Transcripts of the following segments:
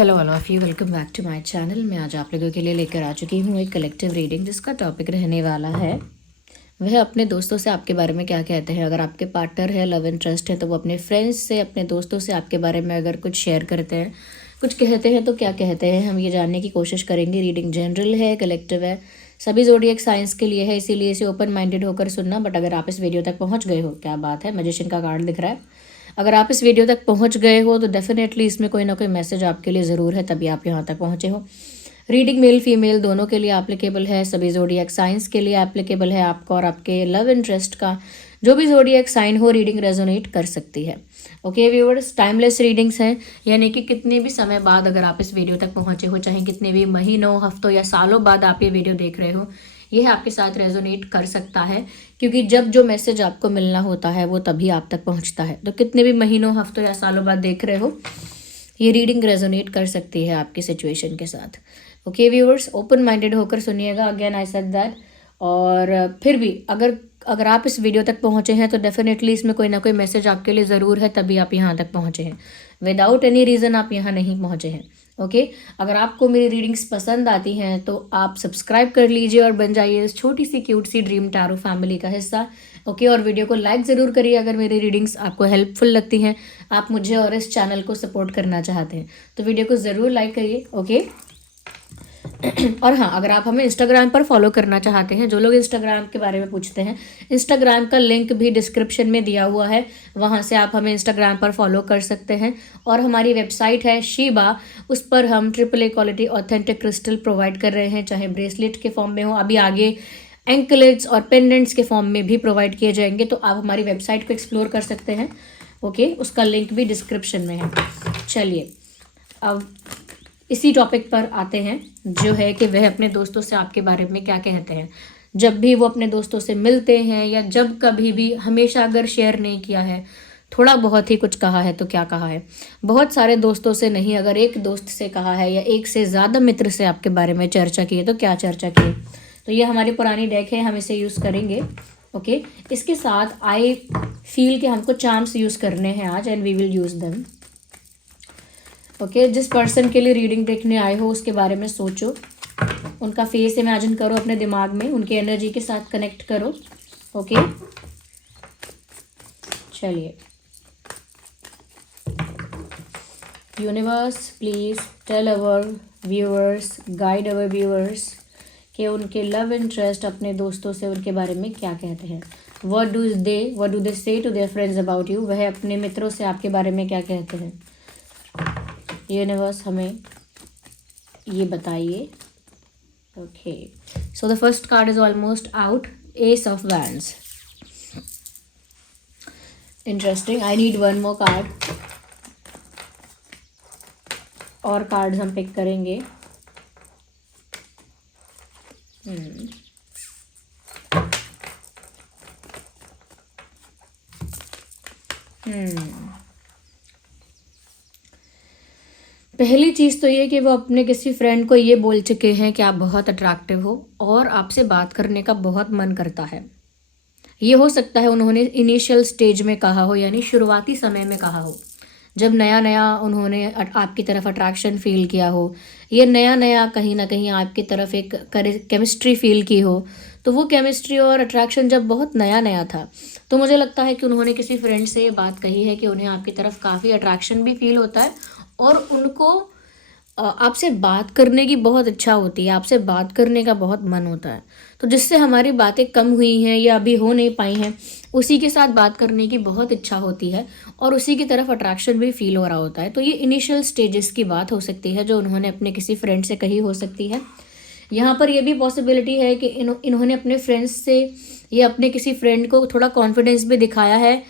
Hello all of you, welcome back to my channel. मैं आज आप लोगों के लिए लेकर आ चुकी हूँ एक कलेक्टिव रीडिंग जिसका टॉपिक रहने वाला है वह अपने दोस्तों से आपके बारे में क्या कहते हैं। अगर आपके पार्टनर है, लव इंटरेस्ट है, तो वो अपने फ्रेंड्स से, अपने दोस्तों से आपके बारे में अगर कुछ शेयर करते हैं, कुछ कहते हैं तो क्या कहते हैं, हम ये जानने की कोशिश करेंगे। रीडिंग जनरल है, कलेक्टिव है, सभी ज़ोडिएक साइंस के लिए है, इसीलिए इसे ओपन माइंडेड होकर सुनना। बट अगर आप इस वीडियो तक पहुँच गए हो, क्या बात है, मैजिशियन का कार्ड दिख रहा है। अगर आप इस वीडियो तक पहुंच गए हो तो डेफिनेटली इसमें कोई ना कोई मैसेज आपके लिए ज़रूर है, तभी आप यहां तक पहुंचे हो। रीडिंग मेल फीमेल दोनों के लिए एप्लीकेबल है, सभी ज़ोडिएक साइंस के लिए एप्लीकेबल है। आपका और आपके लव इंटरेस्ट का जो भी ज़ोडिएक साइन हो, रीडिंग रेजोनेट कर सकती है। ओके व्यूअर्स, टाइमलेस रीडिंग्स हैं, यानी कि कितने भी समय बाद अगर आप इस वीडियो तक पहुंचे हो, चाहे कितने भी महीनों, हफ्तों या सालों बाद आप ये वीडियो देख रहे हो, यह आपके साथ रेजोनेट कर सकता है। क्योंकि जब जो मैसेज आपको मिलना होता है वो तभी आप तक पहुंचता है। तो कितने भी महीनों, हफ्तों या सालों बाद देख रहे हो, ये रीडिंग रेजोनेट कर सकती है आपकी सिचुएशन के साथ। ओके व्यूअर्स, ओपन माइंडेड होकर सुनिएगा। Again I said that. और फिर भी अगर आप इस वीडियो तक पहुंचे हैं तो डेफिनेटली इसमें कोई ना कोई मैसेज आपके लिए ज़रूर है, तभी आप यहाँ तक पहुंचे हैं। विदाउट एनी रीज़न आप यहाँ नहीं पहुंचे हैं। ओके अगर आपको मेरी रीडिंग्स पसंद आती हैं तो आप सब्सक्राइब कर लीजिए और बन जाइए इस छोटी सी क्यूट सी ड्रीम टैरो फैमिली का हिस्सा। ओके और वीडियो को लाइक ज़रूर करिए अगर मेरी रीडिंग्स आपको हेल्पफुल लगती हैं, आप मुझे और इस चैनल को सपोर्ट करना चाहते हैं तो वीडियो को ज़रूर लाइक करिए। ओके और हाँ, अगर आप हमें इंस्टाग्राम पर फॉलो करना चाहते हैं, जो लोग इंस्टाग्राम के बारे में पूछते हैं, इंस्टाग्राम का लिंक भी डिस्क्रिप्शन में दिया हुआ है, वहाँ से आप हमें इंस्टाग्राम पर फॉलो कर सकते हैं। और हमारी वेबसाइट है शीबा, उस पर हम AAA quality authentic crystal provide कर रहे हैं, चाहे ब्रेसलेट के फॉर्म में हो, अभी आगे एंकलेट्स और पेंडेंट्स के फॉर्म में भी प्रोवाइड किए जाएंगे। तो आप हमारी वेबसाइट को एक्सप्लोर कर सकते हैं। ओके उसका लिंक भी डिस्क्रिप्शन में है। चलिए अब इसी टॉपिक पर आते हैं, जो है कि वह अपने दोस्तों से आपके बारे में क्या कहते हैं। जब भी वो अपने दोस्तों से मिलते हैं या जब कभी भी, हमेशा अगर शेयर नहीं किया है, थोड़ा बहुत ही कुछ कहा है तो क्या कहा है। बहुत सारे दोस्तों से नहीं, अगर एक दोस्त से कहा है या एक से ज़्यादा मित्र से आपके बारे में चर्चा की है तो क्या चर्चा की। तो ये हमारी पुरानी डेक है, हम इसे यूज़ करेंगे। ओके इसके साथ आई फील कि हमको चार्म्स यूज़ करने हैं आज, and we will use them. Okay जिस पर्सन के लिए रीडिंग देखने आए हो उसके बारे में सोचो, उनका फेस इमेजिन करो अपने दिमाग में, उनके एनर्जी के साथ कनेक्ट करो। ओके चलिए, universe please tell our viewers, guide our viewers कि उनके लव इंटरेस्ट अपने दोस्तों से उनके बारे में क्या कहते हैं। What do they say to their friends about you, वह अपने मित्रों से आपके बारे में क्या कहते हैं। यूनिवर्स हमें ये बताइए। Okay so the first card is almost out, S of wands. Interesting, I need one more card. और कार्ड्स हम पिक करेंगे। पहली चीज़ तो ये कि वो अपने किसी फ्रेंड को ये बोल चुके हैं कि आप बहुत अट्रैक्टिव हो और आपसे बात करने का बहुत मन करता है। ये हो सकता है उन्होंने इनिशियल स्टेज में कहा हो, यानी शुरुआती समय में कहा हो, जब नया नया उन्होंने आपकी तरफ अट्रैक्शन फील किया हो, ये नया नया कहीं ना कहीं आपकी तरफ एक केमिस्ट्री फील की हो। तो वो केमिस्ट्री और अट्रैक्शन जब बहुत नया नया था तो मुझे लगता है कि उन्होंने किसी फ्रेंड से ये बात कही है कि उन्हें आपकी तरफ काफ़ी अट्रैक्शन भी फील होता है और उनको आपसे बात करने की बहुत इच्छा होती है, आपसे बात करने का बहुत मन होता है। तो जिससे हमारी बातें कम हुई हैं या अभी हो नहीं पाई हैं, उसी के साथ बात करने की बहुत इच्छा होती है और उसी की तरफ अट्रैक्शन भी फील हो रहा होता है। तो ये इनिशियल स्टेजेस की बात हो सकती है जो उन्होंने अपने किसी फ्रेंड से कही हो सकती है। यहाँ पर यह भी पॉसिबिलिटी है कि इन्होंने अपने फ्रेंड्स से या अपने किसी फ्रेंड को थोड़ा कॉन्फिडेंस भी दिखाया है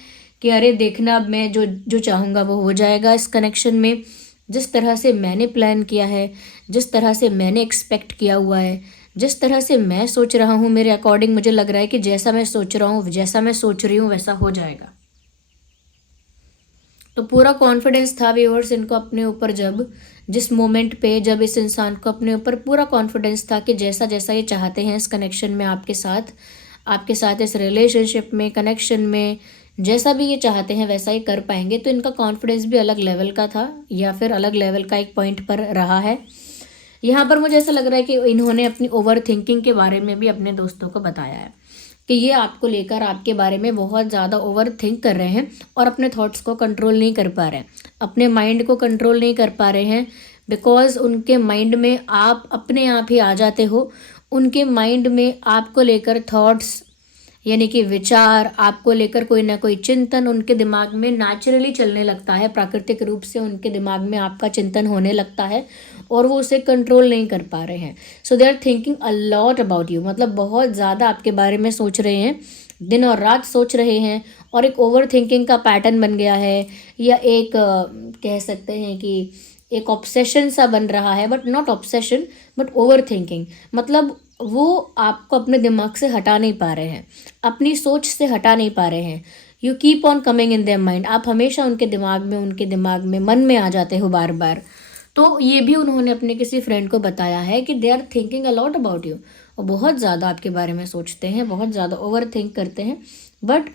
कि अरे देखना, अब मैं जो जो चाहूँगा वो हो जाएगा इस कनेक्शन में। जिस तरह से मैंने प्लान किया है, जिस तरह से मैंने एक्सपेक्ट किया हुआ है, जिस तरह से मैं सोच रहा हूँ, मेरे अकॉर्डिंग मुझे लग रहा है कि जैसा मैं सोच रहा हूँ, जैसा मैं सोच रही हूँ वैसा हो जाएगा। तो पूरा कॉन्फिडेंस था व्यूअर्स इनको अपने ऊपर, जब जिस मोमेंट पे जब इस इंसान को अपने ऊपर पूरा कॉन्फिडेंस था कि जैसा जैसा ये चाहते हैं इस कनेक्शन में आपके साथ इस रिलेशनशिप में, कनेक्शन में, जैसा भी ये चाहते हैं वैसा ही कर पाएंगे। तो इनका कॉन्फिडेंस भी अलग लेवल का था या फिर अलग लेवल का एक पॉइंट पर रहा है। यहाँ पर मुझे ऐसा लग रहा है कि इन्होंने अपनी ओवर थिंकिंग के बारे में भी अपने दोस्तों को बताया है कि ये आपको लेकर आपके बारे में बहुत ज़्यादा ओवर थिंक कर रहे हैं और अपने थॉट्स को कंट्रोल नहीं कर पा रहे हैं, अपने माइंड को कंट्रोल नहीं कर पा रहे हैं, बिकॉज उनके माइंड में आप अपने आप ही आ जाते हो। उनके माइंड में आपको लेकर थॉट्स यानी कि विचार, आपको लेकर कोई ना कोई चिंतन उनके दिमाग में नेचुरली चलने लगता है, प्राकृतिक रूप से उनके दिमाग में आपका चिंतन होने लगता है और वो उसे कंट्रोल नहीं कर पा रहे हैं। So they are thinking a lot about you, मतलब बहुत ज़्यादा आपके बारे में सोच रहे हैं, दिन और रात सोच रहे हैं और एक ओवर थिंकिंग का पैटर्न बन गया है या एक कह सकते हैं कि एक ऑब्सेशन सा बन रहा है, but not obsession but over thinking. मतलब वो आपको अपने दिमाग से हटा नहीं पा रहे हैं, अपनी सोच से हटा नहीं पा रहे हैं। You keep on coming in their mind, आप हमेशा उनके दिमाग में मन में आ जाते हो बार बार। तो ये भी उन्होंने अपने किसी फ्रेंड को बताया है कि they are thinking a lot about you, और बहुत ज़्यादा आपके बारे में सोचते हैं, बहुत ज़्यादा ओवर थिंक करते हैं। बट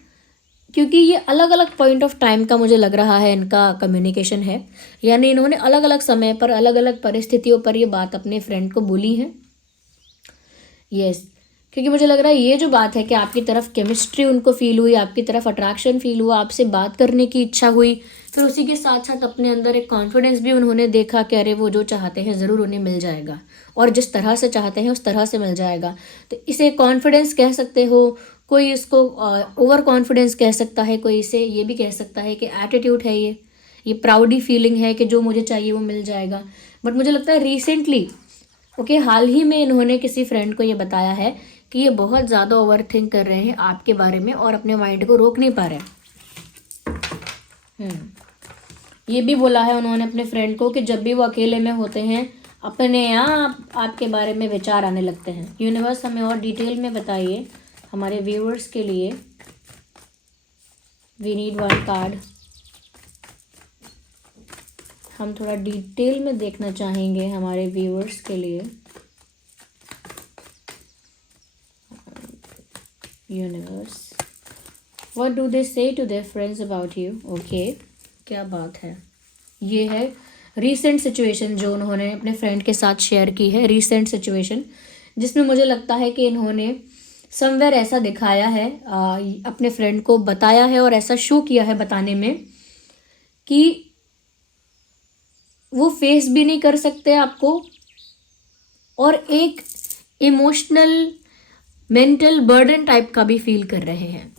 क्योंकि ये अलग अलग पॉइंट ऑफ टाइम का मुझे लग रहा है इनका कम्युनिकेशन है, यानी इन्होंने अलग अलग समय पर अलग अलग परिस्थितियों पर ये बात अपने फ्रेंड को बोली है। यस, क्योंकि मुझे लग रहा है ये जो बात है कि आपकी तरफ केमिस्ट्री उनको फील हुई, आपकी तरफ अट्रैक्शन फील हुआ, आपसे बात करने की इच्छा हुई, फिर उसी के साथ साथ अपने अंदर एक कॉन्फिडेंस भी उन्होंने देखा कि अरे वो जो चाहते हैं ज़रूर उन्हें मिल जाएगा और जिस तरह से चाहते हैं उस तरह से मिल जाएगा। तो इसे कॉन्फिडेंस कह सकते हो, कोई इसको ओवर कॉन्फिडेंस कह सकता है, कोई इसे ये भी कह सकता है कि एटीट्यूड है, ये प्राउडी फीलिंग है कि जो मुझे चाहिए वो मिल जाएगा। बट मुझे लगता है रिसेंटली हाल ही में इन्होंने किसी फ्रेंड को ये बताया है कि ये बहुत ज़्यादा ओवर थिंक कर रहे हैं आपके बारे में और अपने माइंड को रोक नहीं पा रहे। ये भी बोला है उन्होंने अपने फ्रेंड को कि जब भी वो अकेले में होते हैं अपने आप आपके बारे में विचार आने लगते हैं। यूनिवर्स हमें और डिटेल में बताइए हमारे व्यूअर्स के लिए। वी नीड वन कार्ड, हम थोड़ा डिटेल में देखना चाहेंगे हमारे व्यूअर्स के लिए। Universe, what do they say to their friends about you? Okay, क्या बात है। ये है रीसेंट सिचुएशन जो उन्होंने अपने फ्रेंड के साथ शेयर की है, रीसेंट सिचुएशन जिसमें मुझे लगता है कि इन्होंने समवेयर ऐसा दिखाया है, अपने फ्रेंड को बताया है और ऐसा शो किया है बताने में कि वो फेस भी नहीं कर सकते आपको और एक इमोशनल मेंटल बर्डन टाइप का भी फील कर रहे हैं।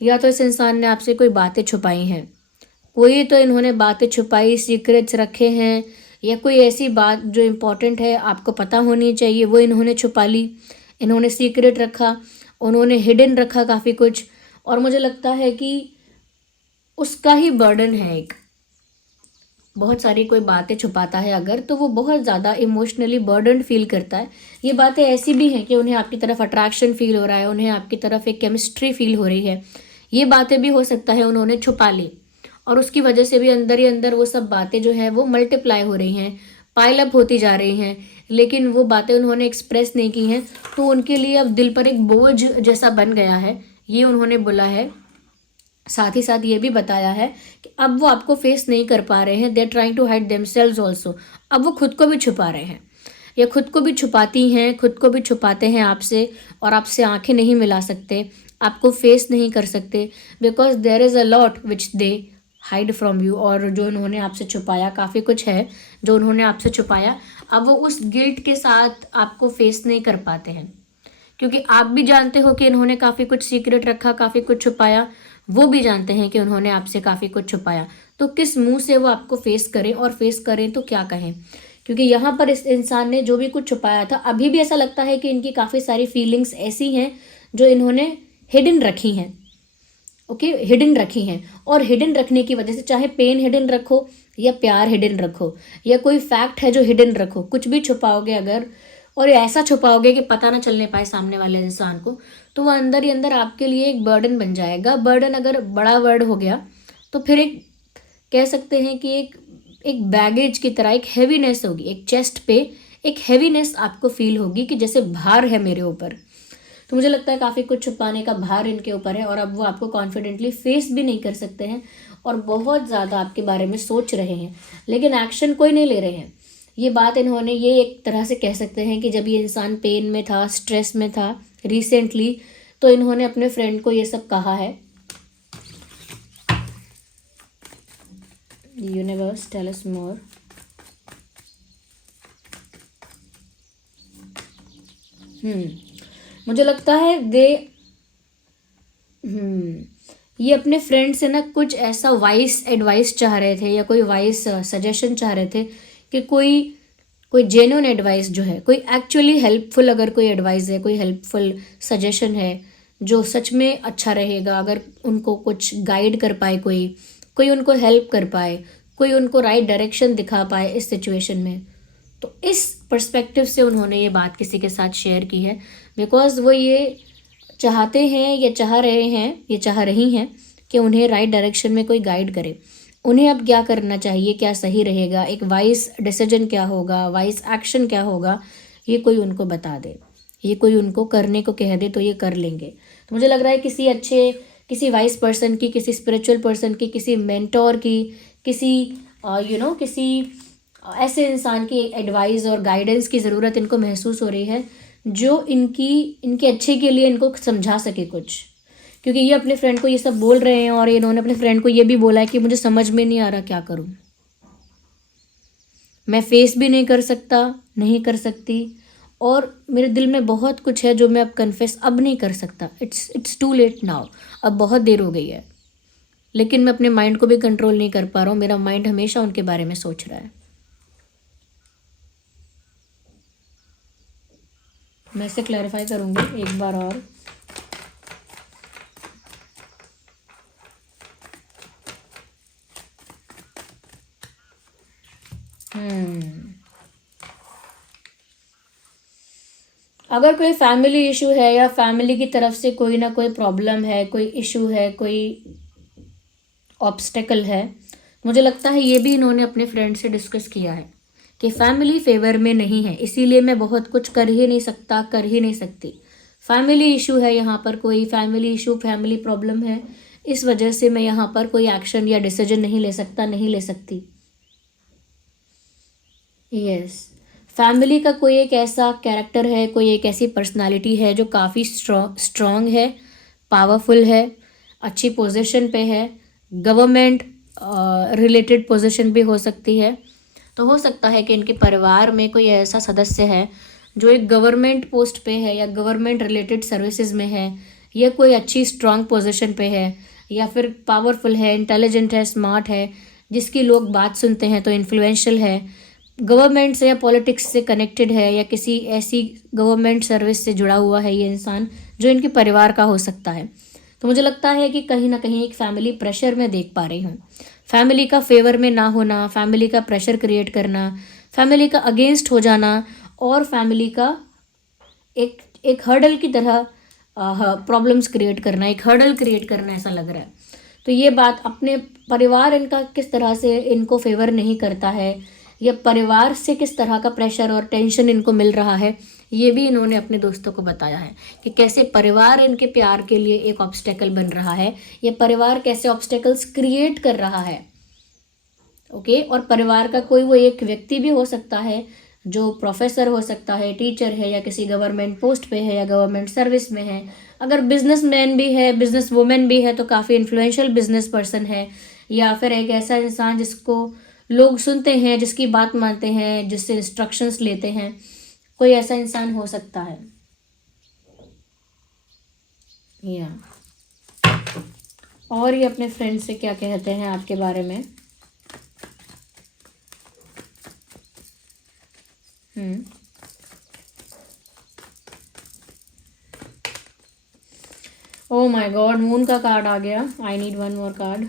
या तो इस इंसान ने आपसे कोई बातें छुपाई हैं, कोई तो इन्होंने बातें छुपाई, सीक्रेट्स रखे हैं, या कोई ऐसी बात जो इम्पोर्टेंट है आपको पता होनी चाहिए वो इन्होंने छुपा ली, इन्होंने सीक्रेट रखा, उन्होंने हिडन रखा काफ़ी कुछ। और मुझे लगता है कि उसका ही बर्डन है, एक बहुत सारी कोई बातें छुपाता है अगर तो वो बहुत ज़्यादा इमोशनली बर्डन फील करता है। ये बातें ऐसी भी हैं कि उन्हें आपकी तरफ अट्रैक्शन फील हो रहा है, उन्हें आपकी तरफ एक केमिस्ट्री फील हो रही है। ये बातें भी हो सकता है उन्होंने छुपा ली और उसकी वजह से भी अंदर ही अंदर वो सब बातें जो है वो मल्टीप्लाई हो रही हैं, पाइल अप होती जा रही हैं, लेकिन वो बातें उन्होंने एक्सप्रेस नहीं की हैं तो उनके लिए अब दिल पर एक बोझ जैसा बन गया है, ये उन्होंने बोला है। साथ ही साथ ये भी बताया है कि अब वो आपको फेस नहीं कर पा रहे हैं, they are trying to hide themselves also. अब वो खुद को भी छुपा रहे हैं या खुद को भी छुपाती हैं, खुद को भी छुपाते हैं आपसे और आपसे आंखें नहीं मिला सकते, आपको फेस नहीं कर सकते, because there is a lot which they hide from you. और जो उन्होंने आपसे छुपाया, काफ़ी कुछ है जो उन्होंने आपसे छुपाया, अब वो उस गिल्ट के साथ आपको फेस नहीं कर पाते हैं, क्योंकि आप भी जानते हो कि इन्होंने काफ़ी कुछ सीक्रेट रखा, काफ़ी कुछ छुपाया, वो भी जानते हैं कि उन्होंने आपसे काफ़ी कुछ छुपाया। तो किस मुंह से वो आपको फेस करें, और फेस करें तो क्या कहें, क्योंकि यहाँ पर इस इंसान ने जो भी कुछ छुपाया था, अभी भी ऐसा लगता है कि इनकी काफ़ी सारी फीलिंग्स ऐसी हैं जो इन्होंने हिडन रखी हैं। ओके, हिडन रखी हैं, और हिडन रखने की वजह से चाहे पेन हिडन रखो या प्यार हिडन रखो या कोई फैक्ट है जो हिडन रखो, कुछ भी छुपाओगे अगर और ऐसा छुपाओगे कि पता ना चलने पाए सामने वाले इंसान को, तो वो अंदर ही अंदर आपके लिए एक बर्डन बन जाएगा। बर्डन अगर बड़ा वर्ड हो गया तो फिर एक कह सकते हैं कि एक बैगेज की तरह एक हैवीनेस होगी, एक चेस्ट पे एक हैवीनेस आपको फील होगी कि जैसे भार है मेरे ऊपर। तो मुझे लगता है काफ़ी कुछ छुपाने का भार इनके ऊपर है और अब वो आपको कॉन्फिडेंटली फेस भी नहीं कर सकते हैं और बहुत ज़्यादा आपके बारे में सोच रहे हैं, लेकिन एक्शन कोई नहीं ले रहे हैं। ये बात इन्होंने, ये एक तरह से कह सकते हैं कि जब ये इंसान पेन में था, स्ट्रेस में था रिसेंटली, तो इन्होंने अपने फ्रेंड को ये सब कहा है। यूनिवर्स टेल अस मोर। मुझे लगता है ये अपने फ्रेंड से ना कुछ ऐसा वाइस एडवाइस चाह रहे थे या कोई वाइस सजेशन चाह रहे थे कि कोई कोई जेन्युइन एडवाइस जो है, कोई एक्चुअली हेल्पफुल, अगर कोई एडवाइस है, कोई हेल्पफुल सजेशन है जो सच में अच्छा रहेगा, अगर उनको कुछ गाइड कर पाए, कोई कोई उनको हेल्प कर पाए, कोई उनको राइट डायरेक्शन दिखा पाए इस सिचुएशन में, तो इस पर्सपेक्टिव से उन्होंने ये बात किसी के साथ शेयर की है। बिकॉज वो ये चाहते हैं या चाह रहे हैं, ये चाह रही हैं कि उन्हें राइट डायरेक्शन में कोई गाइड करे, उन्हें अब क्या करना चाहिए, क्या सही रहेगा, एक वाइस डिसीजन क्या होगा, वाइस एक्शन क्या होगा, ये कोई उनको बता दे, ये कोई उनको करने को कह दे तो ये कर लेंगे। तो मुझे लग रहा है किसी वाइस पर्सन की, किसी स्पिरिचुअल पर्सन की, किसी मेंटोर की, किसी किसी ऐसे इंसान की एडवाइस और गाइडेंस की ज़रूरत इनको महसूस हो रही है जो इनके अच्छे के लिए इनको समझा सके कुछ। क्योंकि ये अपने फ्रेंड को ये सब बोल रहे हैं और इन्होंने अपने फ्रेंड को ये भी बोला है कि मुझे समझ में नहीं आ रहा क्या करूं, मैं फेस भी नहीं कर सकता, नहीं कर सकती, और मेरे दिल में बहुत कुछ है जो मैं अब कन्फेस अब नहीं कर सकता। इट्स टू लेट नाउ, अब बहुत देर हो गई है, लेकिन मैं अपने माइंड को भी कंट्रोल नहीं कर पा रहा हूँ। मेरा माइंड हमेशा उनके बारे में सोच रहा है। मैं इसे क्लैरिफाई करूँगी एक बार और। अगर कोई फैमिली इशू है या फैमिली की तरफ से कोई ना कोई प्रॉब्लम है, कोई इशू है, कोई ऑब्स्टेकल है, मुझे लगता है ये भी इन्होंने अपने फ्रेंड से डिस्कस किया है कि फैमिली फेवर में नहीं है, इसीलिए मैं बहुत कुछ कर ही नहीं सकता, कर ही नहीं सकती। फैमिली इशू है, यहाँ पर कोई फैमिली इशू, फैमिली प्रॉब्लम है, इस वजह से मैं यहाँ पर कोई एक्शन या डिसीजन नहीं ले सकता, नहीं ले सकती। यस, फैमिली का कोई एक ऐसा कैरेक्टर है, कोई एक ऐसी पर्सनालिटी है जो काफ़ी स्ट्रॉन्ग है, पावरफुल है, अच्छी पोजीशन पे है, गवर्नमेंट रिलेटेड पोजीशन भी हो सकती है। तो हो सकता है कि इनके परिवार में कोई ऐसा सदस्य है जो एक गवर्नमेंट पोस्ट पे है या गवर्नमेंट रिलेटेड सर्विसेज में है या कोई अच्छी स्ट्रॉन्ग पोजीशन पे है या फिर पावरफुल है, इंटेलिजेंट है, स्मार्ट है, जिसकी लोग बात सुनते हैं, तो इन्फ्लुएंशियल है, गवर्नमेंट से या पॉलिटिक्स से कनेक्टेड है या किसी ऐसी गवर्नमेंट सर्विस से जुड़ा हुआ है ये इंसान जो इनके परिवार का हो सकता है। तो मुझे लगता है कि कहीं ना कहीं एक फैमिली प्रेशर में देख पा रही हूँ, फैमिली का फेवर में ना होना, फैमिली का प्रेशर क्रिएट करना, फैमिली का अगेंस्ट हो जाना और फैमिली का एक हर्डल की तरह प्रॉब्लम्स क्रिएट करना, एक हर्डल क्रिएट करना, ऐसा लग रहा है। तो ये बात, अपने परिवार इनका किस तरह से इनको फेवर नहीं करता है या परिवार से किस तरह का प्रेशर और टेंशन इनको मिल रहा है, ये भी इन्होंने अपने दोस्तों को बताया है कि कैसे परिवार इनके प्यार के लिए एक ऑब्स्टेकल बन रहा है या परिवार कैसे ऑब्स्टेकल्स क्रिएट कर रहा है। ओके, और परिवार का कोई वो एक व्यक्ति भी हो सकता है जो प्रोफेसर हो सकता है, टीचर है या किसी गवर्नमेंट पोस्ट पे है या गवर्नमेंट सर्विस में है। अगर बिजनेसमैन भी है, बिजनेस वुमेन भी है, तो काफ़ी इन्फ्लुएंशियल बिजनेस पर्सन है, या फिर एक ऐसा इंसान जिसको लोग सुनते हैं, जिसकी बात मानते हैं, जिससे इंस्ट्रक्शंस लेते हैं, कोई ऐसा इंसान हो सकता है। या और ये अपने फ्रेंड से क्या कहते हैं आपके बारे में। ओ माय गॉड, मून का कार्ड आ गया। I need one more card.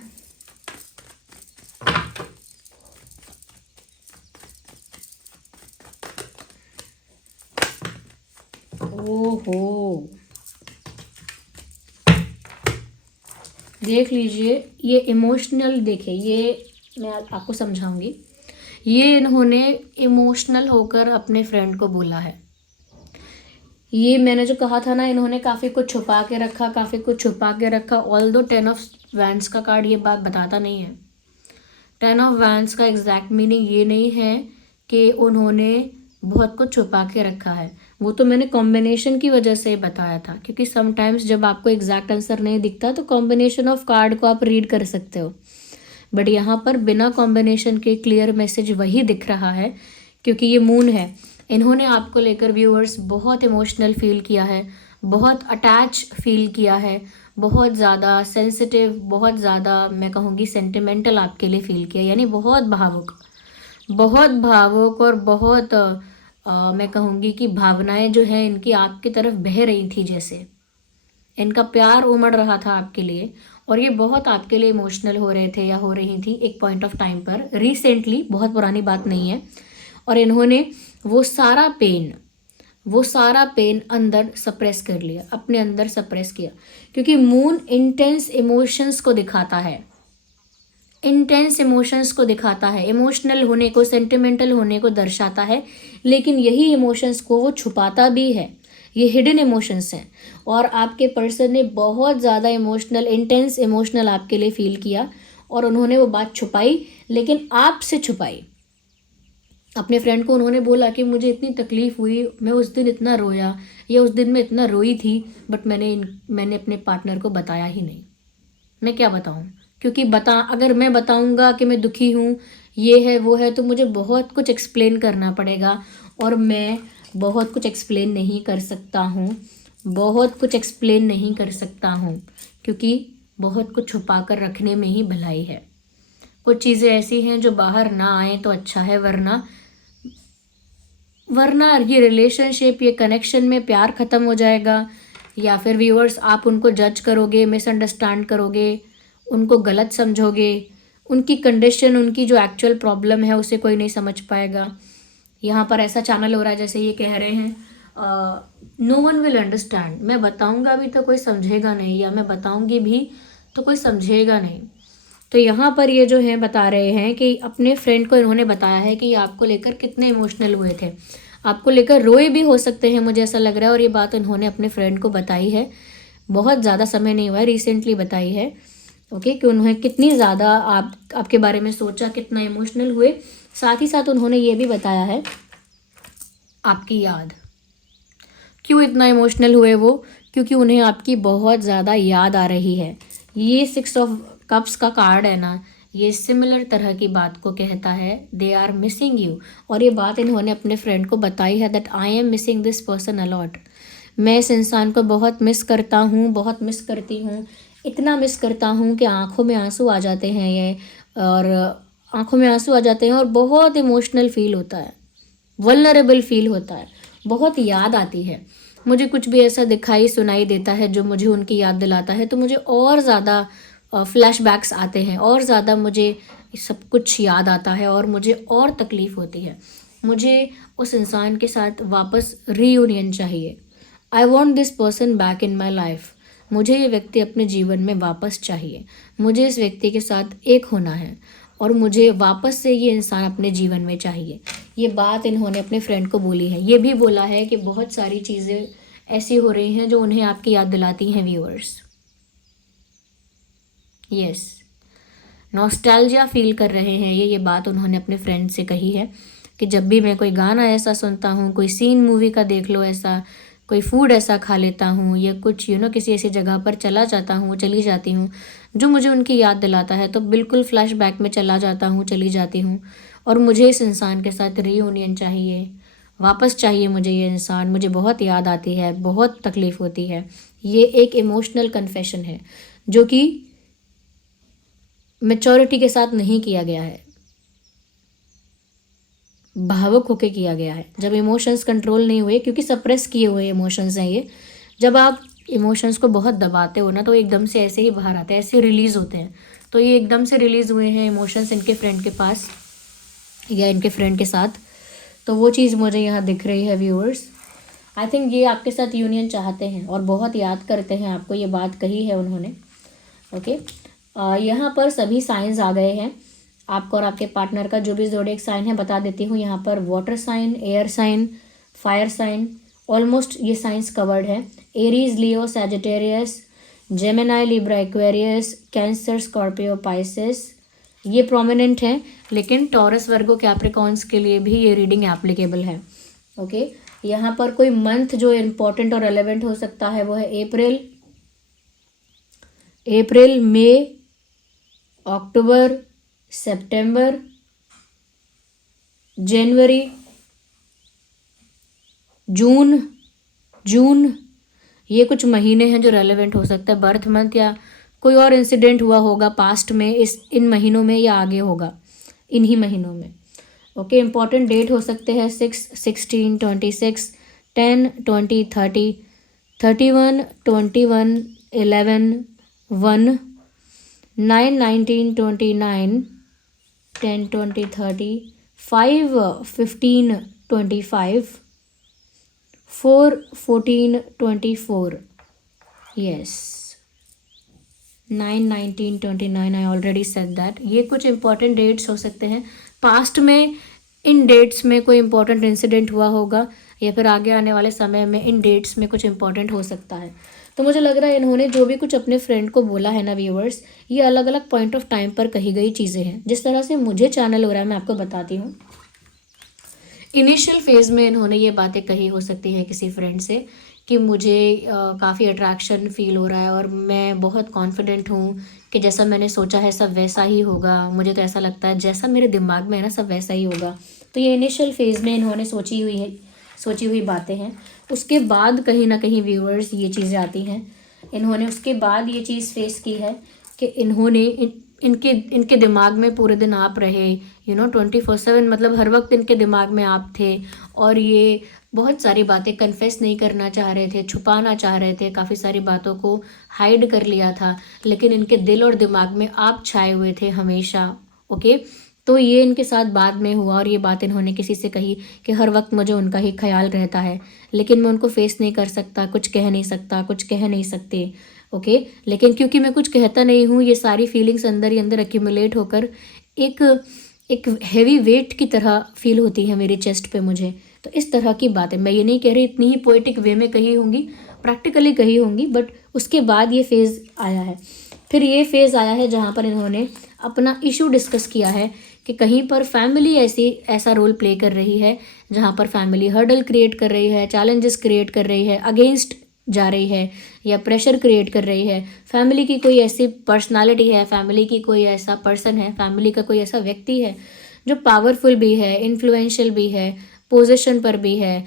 ओहो, देख लीजिए, ये इमोशनल, देखिए ये मैं आपको समझाऊंगी। ये इन्होंने इमोशनल होकर अपने फ्रेंड को बोला है। ये मैंने जो कहा था ना, इन्होंने काफ़ी कुछ छुपा के रखा, काफ़ी कुछ छुपा के रखा। ऑल्दो 10 ऑफ वैंड्स का कार्ड ये बात बताता नहीं है। 10 ऑफ वैंड्स का एग्जैक्ट मीनिंग ये नहीं है कि उन्होंने बहुत कुछ छुपा के रखा है। वो तो मैंने कॉम्बिनेशन की वजह से बताया था, क्योंकि समटाइम्स जब आपको एग्जैक्ट आंसर नहीं दिखता तो कॉम्बिनेशन ऑफ कार्ड को आप रीड कर सकते हो। बट यहाँ पर बिना कॉम्बिनेशन के क्लियर मैसेज वही दिख रहा है, क्योंकि ये मून है। इन्होंने आपको लेकर व्यूअर्स बहुत इमोशनल फील किया है, बहुत अटैच फील किया है, बहुत ज़्यादा सेंसिटिव, बहुत ज़्यादा मैं कहूँगी सेंटिमेंटल आपके लिए फील किया, यानी बहुत भावुक और बहुत मैं कहूँगी कि भावनाएं जो है इनकी आपकी तरफ बह रही थी, जैसे इनका प्यार उमड़ रहा था आपके लिए, और ये बहुत आपके लिए इमोशनल हो रहे थे या हो रही थी एक पॉइंट ऑफ टाइम पर, रिसेंटली, बहुत पुरानी बात नहीं है। और इन्होंने वो सारा पेन अंदर सप्रेस कर लिया, अपने अंदर सप्रेस किया, क्योंकि मून इंटेंस इमोशंस को दिखाता है, इमोशनल होने को, सेंटिमेंटल होने को दर्शाता है। लेकिन यही इमोशंस को वो छुपाता भी है, ये हिडन इमोशंस हैं। और आपके पर्सन ने बहुत ज़्यादा इंटेंस इमोशनल आपके लिए फील किया, और उन्होंने वो बात छुपाई, लेकिन आपसे छुपाई। अपने फ्रेंड को उन्होंने बोला कि मुझे इतनी तकलीफ़ हुई, मैं उस दिन इतना रोया, या उस दिन मैं इतना रोई थी, बट मैंने अपने पार्टनर को बताया ही नहीं। मैं क्या बताऊं, क्योंकि अगर मैं बताऊंगा कि मैं दुखी हूँ, ये है वो है, तो मुझे बहुत कुछ एक्सप्लेन करना पड़ेगा, और मैं बहुत कुछ एक्सप्लेन नहीं कर सकता हूँ, क्योंकि बहुत कुछ छुपा कर रखने में ही भलाई है। कुछ चीज़ें ऐसी हैं जो बाहर ना आए तो अच्छा है, वरना ये रिलेशनशिप, ये कनेक्शन में प्यार ख़त्म हो जाएगा, या फिर व्यूअर्स आप उनको जज करोगे, मिसअंडरस्टैंड करोगे, उनको गलत समझोगे, उनकी कंडीशन, उनकी जो एक्चुअल प्रॉब्लम है उसे कोई नहीं समझ पाएगा। यहाँ पर ऐसा चैनल हो रहा है जैसे ये कह रहे हैं नो वन विल अंडरस्टैंड। मैं बताऊँगा भी तो कोई समझेगा नहीं, या मैं बताऊँगी भी तो कोई समझेगा नहीं। तो यहाँ पर ये जो है बता रहे हैं कि अपने फ्रेंड को इन्होंने बताया है कि आपको लेकर कितने इमोशनल हुए थे, आपको लेकर रोए भी हो सकते हैं, मुझे ऐसा लग रहा है। और ये बात उन्होंने अपने फ्रेंड को बताई है, बहुत ज़्यादा समय नहीं हुआ है, रिसेंटली बताई है। ओके, कि उन्होंने कितनी ज़्यादा आपके बारे में सोचा, कितना इमोशनल हुए। साथ ही साथ उन्होंने ये भी बताया है आपकी याद, क्यों इतना इमोशनल हुए वो, क्योंकि उन्हें आपकी बहुत ज़्यादा याद आ रही है। ये 6 ऑफ कप्स का कार्ड है ना, ये सिमिलर तरह की बात को कहता है, दे आर मिसिंग यू। और ये बात इन्होंने अपने फ्रेंड को बताई है, that I am missing this person a lot. मैं इस इंसान को बहुत मिस करता हूँ, बहुत मिस करती हूँ, इतना मिस करता हूँ कि आंखों में आंसू आ जाते हैं ये, और आंखों में आंसू आ जाते हैं, और बहुत इमोशनल फील होता है, वल्नरेबल फील होता है, बहुत याद आती है। मुझे कुछ भी ऐसा दिखाई सुनाई देता है जो मुझे उनकी याद दिलाता है, तो मुझे और ज़्यादा फ्लैशबैक्स आते हैं, और ज़्यादा मुझे सब कुछ याद आता है, और मुझे और तकलीफ़ होती है। मुझे उस इंसान के साथ वापस रीयूनियन चाहिए। I want this person back in my life. मुझे ये व्यक्ति अपने जीवन में वापस चाहिए, मुझे इस व्यक्ति के साथ एक होना है, और मुझे वापस से ये इंसान अपने जीवन में चाहिए। ये बात इन्होंने अपने फ्रेंड को बोली है। ये भी बोला है कि बहुत सारी चीज़ें ऐसी हो रही हैं जो उन्हें आपकी याद दिलाती हैं व्यूअर्स। यस, नॉस्टैल्जिया फील कर रहे हैं ये बात उन्होंने अपने फ्रेंड से कही है, कि जब भी मैं कोई गाना ऐसा सुनता हूँ, कोई सीन मूवी का देख लो ऐसा, कोई फूड ऐसा खा लेता हूँ, या कुछ किसी ऐसी जगह पर चला जाता हूँ, चली जाती हूँ जो मुझे उनकी याद दिलाता है, तो बिल्कुल फ्लैशबैक में चला जाता हूँ, चली जाती हूँ, और मुझे इस इंसान के साथ रीयूनियन चाहिए, वापस चाहिए मुझे ये इंसान, मुझे बहुत याद आती है, बहुत तकलीफ़ होती है। ये एक इमोशनल कन्फेशन है जो कि मैच्योरिटी के साथ नहीं किया गया है, भावुक होके किया गया है। जब इमोशंस कंट्रोल नहीं हुए, क्योंकि सप्रेस किए हुए इमोशंस हैं ये, जब आप इमोशंस को बहुत दबाते हो ना, तो एकदम से ऐसे ही बाहर आते हैं, ऐसे रिलीज़ होते हैं। तो ये एकदम से रिलीज़ हुए हैं इमोशंस इनके फ्रेंड के पास या इनके फ्रेंड के साथ, तो वो चीज़ मुझे यहाँ दिख रही है व्यूअर्स। आई थिंक ये आपके साथ यूनियन चाहते हैं और बहुत याद करते हैं आपको, ये बात कही है उन्होंने। ओके, यहाँ पर सभी साइंस आ गए हैं आपको और आपके पार्टनर का। जो भी ज़ोडिएक साइन है बता देती हूँ। यहाँ पर water sign, air sign, fire sign almost ये साइंस कवर्ड है। Aries, Leo, Sagittarius, Gemini, Libra, Aquarius, Cancer, Scorpio, Pisces ये प्रोमिनेंट हैं, लेकिन टॉरस, वर्गो, कैप्रिकॉन्स के लिए भी ये रीडिंग एप्लीकेबल है। ओके, यहाँ पर कोई मंथ जो इम्पोर्टेंट और रेलेवेंट हो सकता है वो है अप्रैल, मई, अक्टूबर, सितंबर, जनवरी, जून ये कुछ महीने हैं जो रेलेवेंट हो सकता है। बर्थ मंथ या कोई और इंसिडेंट हुआ होगा पास्ट में इन महीनों में या आगे होगा इन्हीं महीनों में। ओके, इम्पॉर्टेंट डेट हो सकते हैं 6, 16, 26, 10, 20, 30, 31, 21, 11, 1, 9, 19, 29, 10, 20, 30, 5, 15, 25, 4, 14, 24, yes, 9, 19, 29 I already said that. ये कुछ इंपॉर्टेंट डेट्स हो सकते हैं। पास्ट में इन डेट्स में कोई इंपॉर्टेंट इंसिडेंट हुआ होगा या फिर आगे आने वाले समय में इन डेट्स में कुछ इंपॉर्टेंट हो सकता है। तो मुझे लग रहा है इन्होंने जो भी कुछ अपने फ्रेंड को बोला है ना व्यूअर्स, ये अलग अलग पॉइंट ऑफ टाइम पर कही गई चीज़ें हैं। जिस तरह से मुझे चैनल हो रहा है मैं आपको बताती हूँ। इनिशियल फेज़ में इन्होंने ये बातें कही हो सकती हैं किसी फ्रेंड से कि मुझे काफ़ी अट्रैक्शन फील हो रहा है और मैं बहुत कॉन्फिडेंट हूँ कि जैसा मैंने सोचा है सब वैसा ही होगा। मुझे तो ऐसा लगता है जैसा मेरे दिमाग में है ना सब वैसा ही होगा। तो ये इनिशियल फेज़ में इन्होंने सोची हुई बातें हैं। उसके बाद कहीं ना कहीं व्यूअर्स ये चीज़ें आती हैं। इन्होंने उसके बाद ये चीज़ फेस की है कि इन्होंने इनके दिमाग में पूरे दिन आप रहे, 24/7, मतलब हर वक्त इनके दिमाग में आप थे और ये बहुत सारी बातें कन्फेस नहीं करना चाह रहे थे, छुपाना चाह रहे थे, काफ़ी सारी बातों को हाइड कर लिया था, लेकिन इनके दिल और दिमाग में आप छाए हुए थे हमेशा। ओके, तो ये इनके साथ बाद में हुआ और ये बात इन्होंने किसी से कही कि हर वक्त मुझे उनका ही ख्याल रहता है, लेकिन मैं उनको फेस नहीं कर सकता, कुछ कह नहीं सकता, कुछ कह नहीं सकते। ओके, लेकिन क्योंकि मैं कुछ कहता नहीं हूँ, ये सारी फीलिंग्स अंदर ही अंदर एक्यूमुलेट होकर एक हैवी वेट की तरह फील होती है मेरी चेस्ट पे मुझे। तो इस तरह की बातें, मैं ये नहीं कह रही इतनी ही पोएटिक वे में कही होंगी, प्रैक्टिकली कही होंगी, बट उसके बाद ये फेज़ आया है। फिर ये फेज़ आया है जहाँ पर इन्होंने अपना इशू डिस्कस किया है कि कहीं पर फैमिली ऐसा रोल प्ले कर रही है जहाँ पर फैमिली हर्डल क्रिएट कर रही है, चैलेंजेस क्रिएट कर रही है, अगेंस्ट जा रही है या प्रेशर क्रिएट कर रही है। फैमिली की कोई ऐसी पर्सनालिटी है, फैमिली की कोई ऐसा पर्सन है, फैमिली का कोई ऐसा व्यक्ति है जो पावरफुल भी है, इन्फ्लुएंशियल भी है, पोजीशन पर भी है,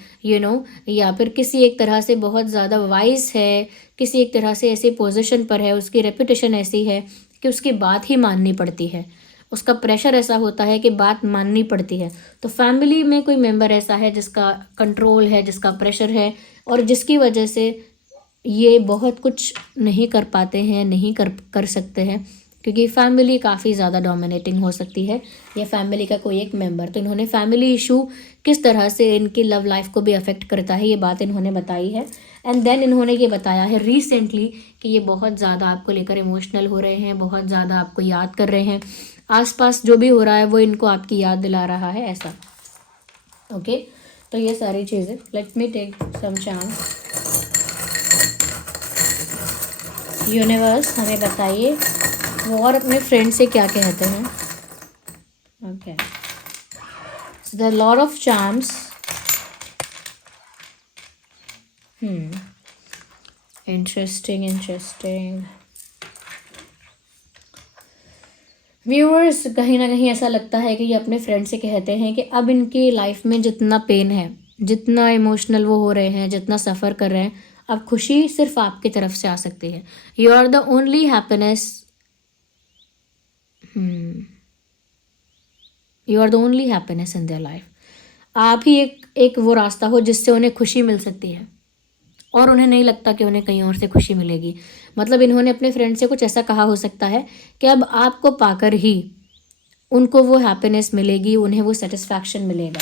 या फिर किसी एक तरह से बहुत ज़्यादा वाइज है, किसी एक तरह से ऐसी पोजीशन पर है, उसकी रेपुटेशन ऐसी है कि उसकी बात ही माननी पड़ती है, उसका प्रेशर ऐसा होता है कि बात माननी पड़ती है। तो फैमिली में कोई मेंबर ऐसा है जिसका कंट्रोल है, जिसका प्रेशर है और जिसकी वजह से ये बहुत कुछ नहीं कर पाते हैं, नहीं कर सकते हैं, क्योंकि फैमिली काफ़ी ज़्यादा डोमिनेटिंग हो सकती है या फैमिली का कोई एक मेंबर। तो इन्होंने फैमिली इशू किस तरह से इनकी लव लाइफ को भी अफेक्ट करता है ये बात इन्होंने बताई है। एंड देन इन्होंने ये बताया है रिसेंटली कि ये बहुत ज़्यादा आपको लेकर इमोशनल हो रहे हैं, बहुत ज़्यादा आपको याद कर रहे हैं, आसपास जो भी हो रहा है वो इनको आपकी याद दिला रहा है ऐसा। ओके, तो ये सारी चीज़ें, let me take some chance. Universe हमें बताइए वो और अपने फ्रेंड से क्या कहते हैं। Okay, so the Lord of charms. Interesting viewers, कहीं ना कहीं ऐसा लगता है कि ये अपने फ्रेंड से कहते हैं कि अब इनकी लाइफ में जितना पेन है, जितना इमोशनल वो हो रहे हैं, जितना सफ़र कर रहे हैं, अब खुशी सिर्फ आपकी तरफ से आ सकती है। You are the only happiness, you are the only happiness in their life. आप ही एक वो रास्ता हो जिससे उन्हें खुशी मिल सकती है और उन्हें नहीं लगता कि उन्हें कहीं और से खुशी मिलेगी। मतलब इन्होंने अपने फ्रेंड से कुछ ऐसा कहा हो सकता है कि अब आपको पाकर ही उनको वो हैप्पीनेस मिलेगी, उन्हें वो सेटिस्फैक्शन मिलेगा।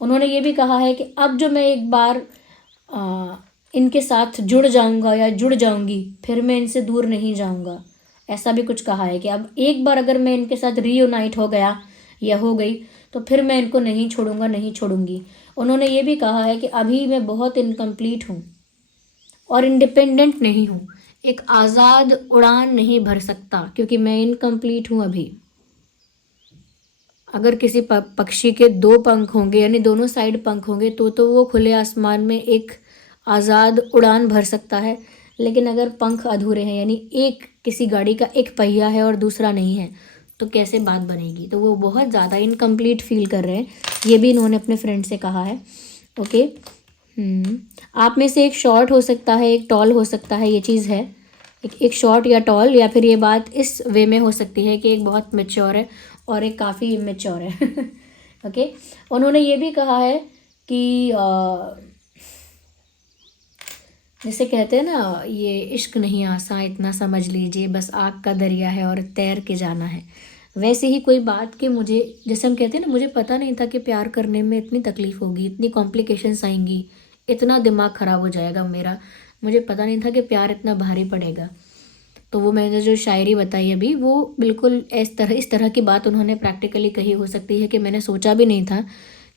उन्होंने ये भी कहा है कि अब जो मैं एक बार इनके साथ जुड़ जाऊंगा या जुड़ जाऊंगी, फिर मैं इनसे दूर नहीं जाऊंगा। ऐसा भी कुछ कहा है कि अब एक बार अगर मैं इनके साथ रीयूनाइट हो गया या हो गई तो फिर मैं इनको नहीं छोड़ूंगा, नहीं छोड़ूंगी। उन्होंने ये भी कहा है कि अभी मैं बहुत इनकम्प्लीट हूँ और इंडिपेंडेंट नहीं हूँ, एक आज़ाद उड़ान नहीं भर सकता क्योंकि मैं इनकम्प्लीट हूँ अभी। अगर किसी पक्षी के दो पंख होंगे यानी दोनों साइड पंख होंगे तो वो खुले आसमान में एक आज़ाद उड़ान भर सकता है, लेकिन अगर पंख अधूरे हैं यानी एक किसी गाड़ी का एक पहिया है और दूसरा नहीं है तो कैसे बात बनेगी। तो वो बहुत ज़्यादा इनकम्प्लीट फील कर रहे हैं, ये भी इन्होंने अपने फ्रेंड से कहा है। ओके। आप में से एक शॉर्ट हो सकता है, एक टॉल हो सकता है, ये चीज़ है। एक शॉर्ट या टॉल, या फिर ये बात इस वे में हो सकती है कि एक बहुत मैच्योर है और एक काफ़ी इमेच्योर है। ओके। उन्होंने ये भी कहा है कि जैसे कहते हैं ना, ये इश्क नहीं आसान इतना समझ लीजिए, बस आग का दरिया है और तैर के जाना है। वैसे ही कोई बात कि मुझे, जैसे हम कहते हैं ना, मुझे पता नहीं था कि प्यार करने में इतनी तकलीफ़ होगी, इतनी कॉम्प्लिकेशंस आएंगी, इतना दिमाग ख़राब हो जाएगा मेरा, मुझे पता नहीं था कि प्यार इतना भारी पड़ेगा। तो वो मैंने जो शायरी बताई अभी, वो बिल्कुल इस तरह की बात उन्होंने प्रैक्टिकली कही हो सकती है कि मैंने सोचा भी नहीं था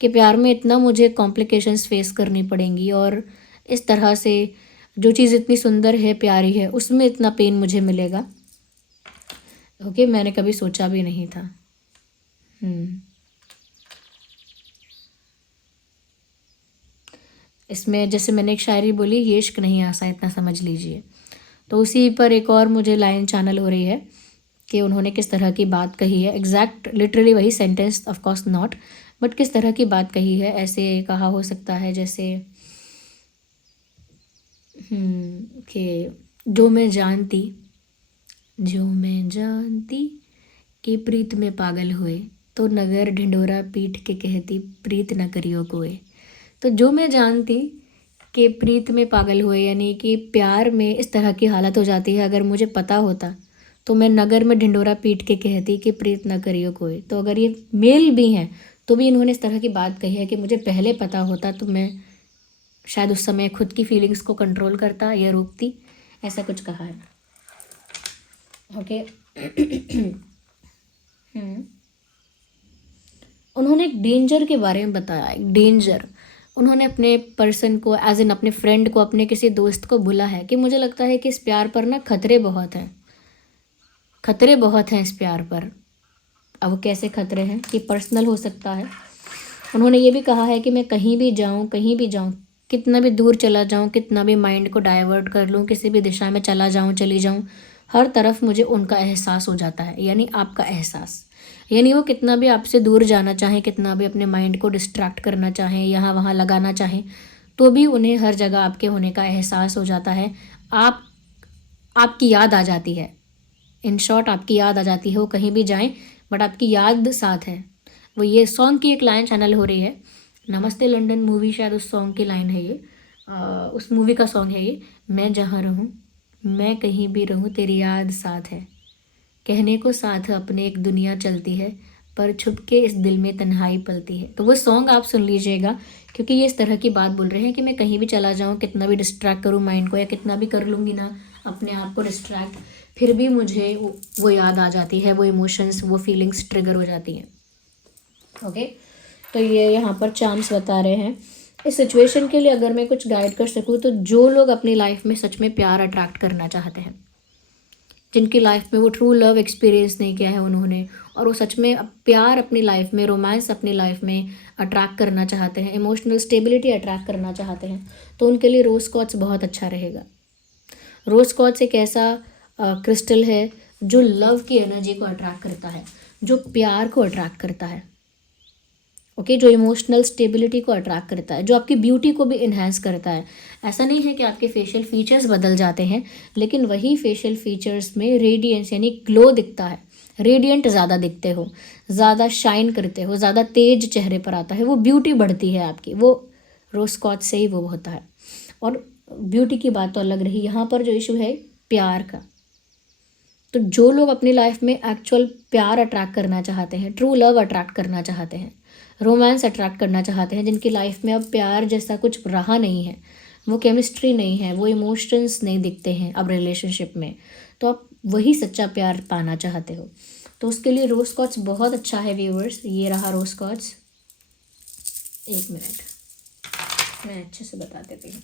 कि प्यार में इतना मुझे कॉम्प्लिकेशंस फेस करनी पड़ेंगी और इस तरह से जो चीज़ इतनी सुंदर है, प्यारी है, उसमें इतना पेन मुझे मिलेगा। ओके, मैंने कभी सोचा भी नहीं था। इसमें जैसे मैंने एक शायरी बोली, ये इश्क नहीं आसान इतना समझ लीजिए, तो उसी पर एक और मुझे लाइन चैनल हो रही है कि उन्होंने किस तरह की बात कही है। एग्जैक्ट लिटरली वही sentence of course not, but किस तरह की बात कही है। ऐसे कहा हो सकता है जैसे कि जो मैं जानती कि प्रीत में पागल हुए, तो नगर ढिंडोरा पीट के कहती प्रीत न करियो कोई। तो जो मैं जानती कि प्रीत में पागल हुए यानी कि प्यार में इस तरह की हालत हो जाती है, अगर मुझे पता होता तो मैं नगर में ढिंडोरा पीट के कहती कि प्रीत न करियो कोई। तो अगर ये मेल भी हैं तो भी इन्होंने इस तरह की बात कही है कि मुझे पहले पता होता तो मैं शायद उस समय खुद की फीलिंग्स को कंट्रोल करता या रोकती, ऐसा कुछ कहा है। ओके। उन्होंने एक डेंजर के बारे में बताया, एक डेंजर। उन्होंने अपने पर्सन को, एज इन अपने फ्रेंड को, अपने किसी दोस्त को बोला है कि मुझे लगता है कि इस प्यार पर ना खतरे बहुत हैं, खतरे बहुत हैं इस प्यार पर। अब वो कैसे खतरे हैं कि पर्सनल हो सकता है। उन्होंने ये भी कहा है कि मैं कहीं भी जाऊँ, कितना भी दूर चला जाऊँ, कितना भी माइंड को डाइवर्ट कर लूँ, किसी भी दिशा में चली जाऊँ, हर तरफ मुझे उनका एहसास हो जाता है, यानी आपका एहसास। यानी वो कितना भी आपसे दूर जाना चाहें, कितना भी अपने माइंड को डिस्ट्रैक्ट करना चाहें, यहाँ वहाँ लगाना चाहें, तो भी उन्हें हर जगह आपके होने का एहसास हो जाता है। आपकी याद आ जाती है, इन शॉर्ट आपकी याद आ जाती है। वो कहीं भी जाएं बट आपकी याद साथ है। वो ये सॉन्ग की एक लाइन चैनल हो रही है, नमस्ते लंदन मूवी, शायद उस सॉन्ग की लाइन है ये, उस मूवी का सॉन्ग है ये। मैं जहाँ रहूँ, मैं कहीं भी रहूँ, तेरी याद साथ है, कहने को साथ अपने एक दुनिया चलती है, पर छुप के इस दिल में तन्हाई पलती है। तो वो सॉन्ग आप सुन लीजिएगा, क्योंकि ये इस तरह की बात बोल रहे हैं कि मैं कहीं भी चला जाऊँ, कितना भी डिस्ट्रैक्ट करूँ माइंड को, या कितना भी कर लूँगी ना अपने आप को डिस्ट्रैक्ट, फिर भी मुझे वो याद आ जाती है, वो इमोशंस, वो फीलिंग्स ट्रिगर हो जाती हैं। ओके। तो ये यहाँ पर चार्म्स बता रहे हैं इस सिचुएशन के लिए। अगर मैं कुछ गाइड कर सकूँ तो जो लोग अपनी लाइफ में सच में प्यार अट्रैक्ट करना चाहते हैं, जिनकी लाइफ में वो ट्रू लव एक्सपीरियंस नहीं किया है उन्होंने, और वो सच में प्यार अपनी लाइफ में, रोमांस अपनी लाइफ में अट्रैक्ट करना चाहते हैं, इमोशनल स्टेबिलिटी अट्रैक्ट करना चाहते हैं, तो उनके लिए रोज़ क्वार्ट्ज बहुत अच्छा रहेगा। रोज़ क्वार्ट्ज एक ऐसा क्रिस्टल है जो लव की एनर्जी को अट्रैक्ट करता है, जो प्यार को अट्रैक्ट करता है। ओके, जो इमोशनल स्टेबिलिटी को अट्रैक्ट करता है, जो आपकी ब्यूटी को भी इन्हेंस करता है। ऐसा नहीं है कि आपके फेशियल फीचर्स बदल जाते हैं, लेकिन वही फेशियल फीचर्स में रेडियंस यानी ग्लो दिखता है, रेडियंट ज़्यादा दिखते हो, ज़्यादा शाइन करते हो, ज़्यादा तेज चेहरे पर आता है, वो ब्यूटी बढ़ती है आपकी, वो रोज स्कॉच से ही वो होता है। और ब्यूटी की बात तो अलग रही, यहाँ पर जो इशू है प्यार का। तो जो लोग अपनी लाइफ में एक्चुअल प्यार अट्रैक्ट करना चाहते हैं, ट्रू लव अट्रैक्ट करना चाहते हैं, रोमांस अट्रैक्ट करना चाहते हैं, जिनकी लाइफ में अब प्यार जैसा कुछ रहा नहीं है, वो केमिस्ट्री नहीं है, वो इमोशंस नहीं दिखते हैं अब रिलेशनशिप में, तो आप वही सच्चा प्यार पाना चाहते हो, तो उसके लिए रोज स्कॉच बहुत अच्छा है व्यूअर्स। ये रहा रोज स्कॉच। एक मिनट। मैं अच्छे से बता देती हूँ।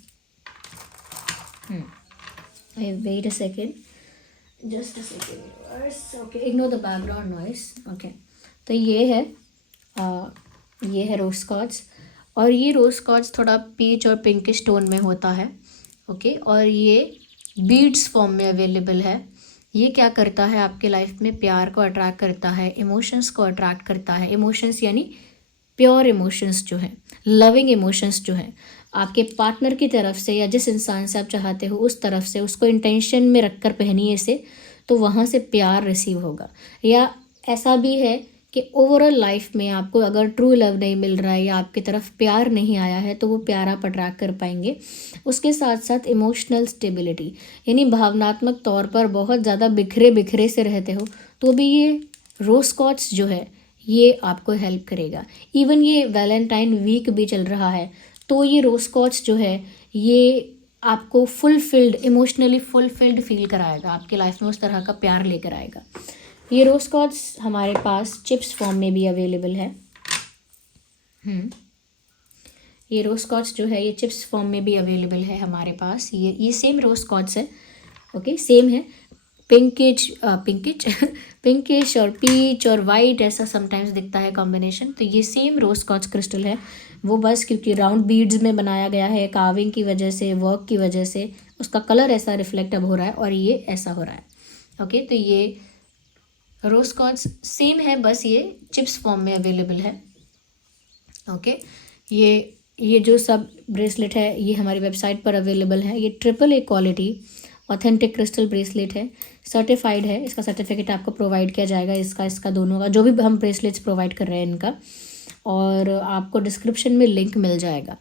Wait a second, just a second, okay, ignore the background noise. Okay, तो ये है रोज कॉर्ड्स, और ये रोज कॉर्ड्स थोड़ा पीच और पिंकिश टोन में होता है। ओके, और ये बीड्स फॉर्म में अवेलेबल है। ये क्या करता है, आपके लाइफ में प्यार को अट्रैक्ट करता है, इमोशंस को अट्रैक्ट करता है। इमोशंस यानी प्योर इमोशंस जो है, लविंग इमोशंस जो है, आपके पार्टनर की तरफ से या जिस इंसान से आप चाहते हो उस तरफ से, उसको इंटेंशन में रखकर पहनिए इसे, तो वहाँ से प्यार रिसीव होगा। या ऐसा भी है कि ओवरऑल लाइफ में आपको अगर ट्रू लव नहीं मिल रहा है या आपकी तरफ प्यार नहीं आया है, तो वो प्यार आप अट्रैक्ट कर पाएंगे। उसके साथ साथ इमोशनल स्टेबिलिटी, यानी भावनात्मक तौर पर बहुत ज़्यादा बिखरे बिखरे से रहते हो, तो भी ये रोज कॉर्ड्स जो है ये आपको हेल्प करेगा। इवन ये वैलेंटाइन वीक भी चल रहा है, तो ये रोज कॉर्ड्स जो है ये आपको फुलफिल्ड, इमोशनली फुलफिल्ड फील कराएगा, आपकी लाइफ में उस तरह का प्यार लेकर आएगा। ये रोज कॉर्ड्स हमारे पास चिप्स फॉर्म में भी अवेलेबल है। ये रोज कॉर्ड्स जो है ये चिप्स फॉर्म में भी अवेलेबल है हमारे पास। ये सेम रोज कॉर्ड्स है। ओके, सेम है, पिंकिश और पीच और वाइट ऐसा समटाइम्स दिखता है कॉम्बिनेशन। तो ये सेम रोज कॉर्ड्स क्रिस्टल है, वो बस क्योंकि राउंड बीड्स में बनाया गया है, कार्विंग की वजह से, वर्क की वजह से उसका कलर ऐसा रिफ्लेक्ट अब हो रहा है और ये ऐसा हो रहा है। ओके, तो ये रोज कॉर्ड्स सेम है, बस ये चिप्स फॉर्म में अवेलेबल है। ओके, ये जो सब ब्रेसलेट है ये हमारी वेबसाइट पर अवेलेबल है। ये AAA quality authentic crystal bracelet है, सर्टिफाइड है। इसका सर्टिफिकेट आपको प्रोवाइड किया जाएगा, इसका दोनों का, जो भी हम ब्रेसलेट्स प्रोवाइड कर रहे हैं इनका, और आपको डिस्क्रिप्शन में लिंक मिल जाएगा।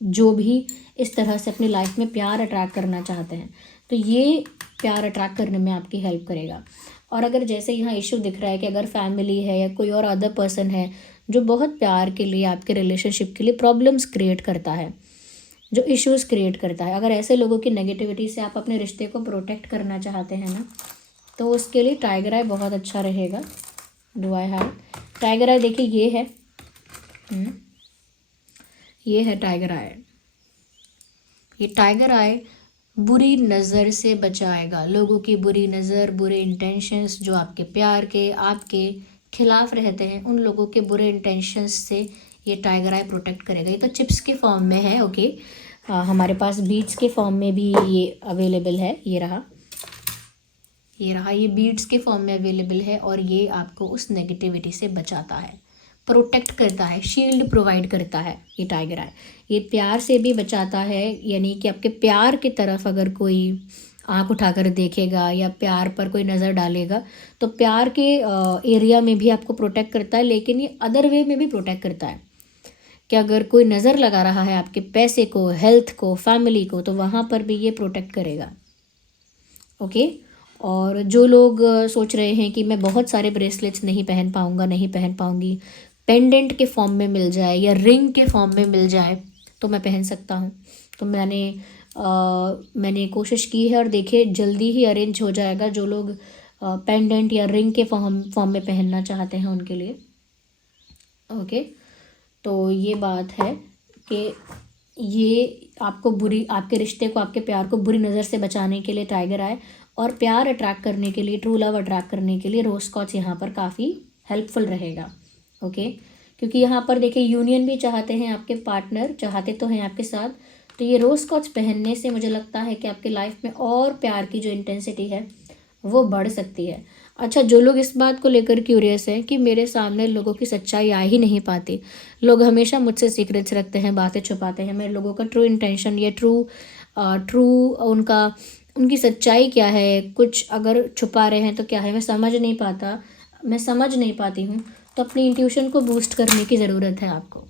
जो भी इस तरह से अपनी लाइफ में प्यार अट्रैक्ट करना चाहते हैं, तो ये प्यार अट्रैक्ट करने में आपकी हेल्प करेगा। और अगर जैसे यहाँ इशू दिख रहा है कि अगर फैमिली है या कोई और अदर पर्सन है जो बहुत प्यार के लिए, आपके रिलेशनशिप के लिए प्रॉब्लम्स क्रिएट करता है, जो इश्यूज़ क्रिएट करता है, अगर ऐसे लोगों की नेगेटिविटी से आप अपने रिश्ते को प्रोटेक्ट करना चाहते हैं ना, तो उसके लिए टाइगर आई बहुत अच्छा रहेगा। डू आई हैव टाइगर आई? देखिए ये है टाइगर आई। ये टाइगर आई बुरी नज़र से बचाएगा, लोगों की बुरी नज़र, बुरे इंटेंशंस जो आपके प्यार के, आपके खिलाफ रहते हैं, उन लोगों के बुरे इंटेंशंस से ये टाइगर आई प्रोटेक्ट करेगा। ये तो चिप्स के फॉर्म में है। ओके, हमारे पास बीड्स के फॉर्म में भी ये अवेलेबल है। ये रहा, ये बीड्स के फॉर्म में अवेलेबल है, और ये आपको उस नेगेटिविटी से बचाता है, प्रोटेक्ट करता है, शील्ड प्रोवाइड करता है। ये टाइगर आई ये प्यार से भी बचाता है, यानी कि आपके प्यार की तरफ अगर कोई आंख उठाकर देखेगा या प्यार पर कोई नज़र डालेगा, तो प्यार के एरिया में भी आपको प्रोटेक्ट करता है, लेकिन ये अदर वे में भी प्रोटेक्ट करता है कि अगर कोई नज़र लगा रहा है आपके पैसे को, हेल्थ को, फैमिली को, तो वहाँ पर भी ये प्रोटेक्ट करेगा। ओके, और जो लोग सोच रहे हैं कि मैं बहुत सारे ब्रेसलेट्स नहीं पहन पाऊँगा, नहीं पहन पाऊँगी, पेंडेंट के फॉर्म में मिल जाए या रिंग के फॉर्म में मिल जाए तो मैं पहन सकता हूँ, तो मैंने कोशिश की है, और देखिए जल्दी ही अरेंज हो जाएगा। जो लोग पेंडेंट या रिंग के फॉर्म में पहनना चाहते हैं उनके लिए। ओके, तो ये बात है कि ये आपके रिश्ते को, आपके प्यार को बुरी नज़र से बचाने के लिए टाइगर आए, और प्यार अट्रैक्ट करने के लिए, ट्रू लव अट्रैक्ट करने के लिए रोज कॉर्ड्स यहाँ पर काफ़ी हेल्पफुल रहेगा। ओके, क्योंकि यहाँ पर देखिए यूनियन भी चाहते हैं, आपके पार्टनर चाहते तो हैं आपके साथ, तो ये रोज कॉर्ड्स पहनने से मुझे लगता है कि आपकी लाइफ में और प्यार की जो इंटेंसिटी है वो बढ़ सकती है। अच्छा, जो लोग इस बात को लेकर क्यूरियस हैं कि मेरे सामने लोगों की सच्चाई आ ही नहीं पाती, लोग हमेशा मुझसे सीक्रेट्स रखते हैं, बातें छुपाते हैं, मैं लोगों का ट्रू इंटेंशन या ट्रू उनकी सच्चाई क्या है, कुछ अगर छुपा रहे हैं तो क्या है, मैं समझ नहीं पाती हूँ, तो अपनी इंट्यूशन को बूस्ट करने की ज़रूरत है आपको।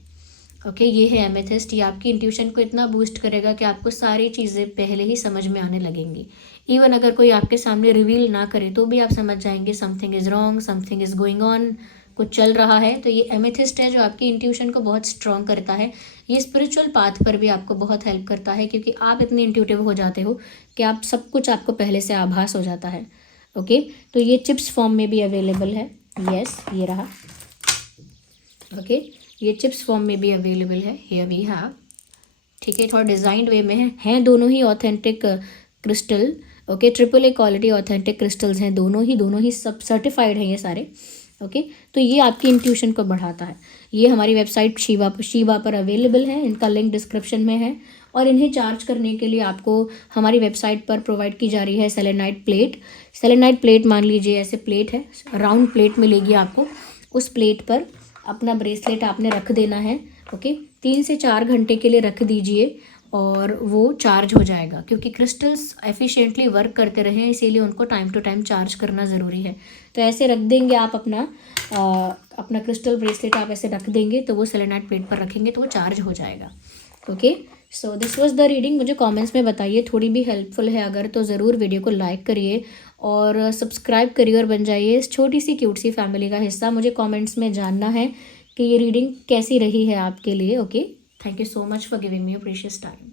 ओके, ये है एमेथिस्ट। ये आपकी इंट्यूशन को इतना बूस्ट करेगा कि आपको सारी चीज़ें पहले ही समझ में आने लगेंगी। इवन अगर कोई आपके सामने रिवील ना करे तो भी आप समझ जाएंगे something is wrong, something is going on, कुछ चल रहा है। तो ये एमेथिस्ट है जो आपकी इंट्यूशन को बहुत स्ट्रॉन्ग करता है। ये स्पिरिचुअल पाथ पर भी आपको बहुत हेल्प करता है, क्योंकि आप इतने इंट्यूटिव हो जाते हो कि आप सब कुछ आपको पहले से आभास हो जाता है। ओके, तो ये चिप्स फॉर्म में भी अवेलेबल है। यस, ये रहा। ओके, ये चिप्स फॉर्म में भी अवेलेबल है। हियर वी हैव ठीक है, थोड़ा डिज़ाइंड वे में हैं दोनों ही authentic crystal. Okay, triple A quality authentic crystals हैं दोनों ही सब सर्टिफाइड हैं ये सारे। ओके, तो ये आपकी इंट्यूशन को बढ़ाता है। ये हमारी वेबसाइट शिवा पर अवेलेबल है, इनका लिंक डिस्क्रिप्शन में है। और इन्हें चार्ज करने के लिए आपको हमारी वेबसाइट पर प्रोवाइड की जा रही है सेलेनाइट प्लेट। सेलेनाइट प्लेट मान लीजिए ऐसे प्लेट है, राउंड प्लेट मिलेगी आपको। उस प्लेट पर अपना ब्रेसलेट आपने रख देना है। ओके, 3 से 4 घंटे के लिए रख दीजिए और वो चार्ज हो जाएगा, क्योंकि क्रिस्टल्स एफिशिएंटली वर्क करते रहें इसीलिए उनको टाइम टू टाइम चार्ज करना ज़रूरी है। तो ऐसे रख देंगे आप अपना क्रिस्टल ब्रेसलेट आप ऐसे रख देंगे तो वो सेलेनाइट प्लेट पर रखेंगे तो वो चार्ज हो जाएगा। Okay, so this was the reading. मुझे कमेंट्स में बताइए थोड़ी भी हेल्पफुल है अगर, तो ज़रूर वीडियो को लाइक करिए और सब्सक्राइब करिए और बन जाइए इस छोटी सी क्यूट सी फैमिली का हिस्सा। मुझे कमेंट्स में जानना है कि ये रीडिंग कैसी रही है आपके लिए। Okay, thank you so much for giving me your precious time.